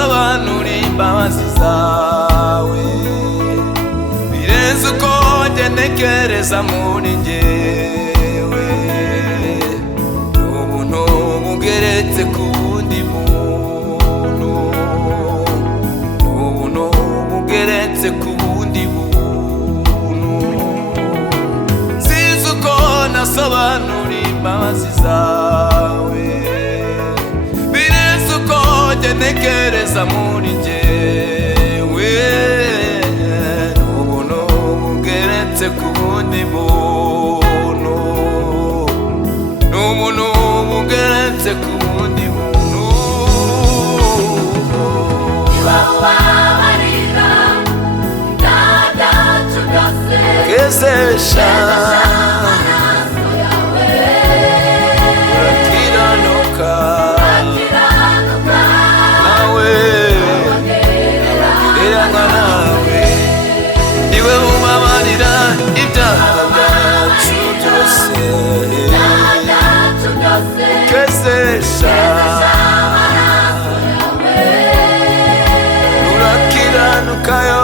nasobanura imbabazi zawe birenze uko ntekereza muri njyewe n'ubuntu bugeretse ku wundi muntu n'ubuntu bugeretse ku wundi muntu sinzi uko nasobanura imbabazi zawe birenze uko ntekereza muri njyewe n'ubuntu bugeretse ku wundi muntu n'ubuntu bugeretse ku wundi muntu Ibabarira dada tugase kezesha amaraso yawe urakiranuka nawe abagereranywa nawe niwe ubabarira ibyaha byacu byose kezesha urakiranuka yo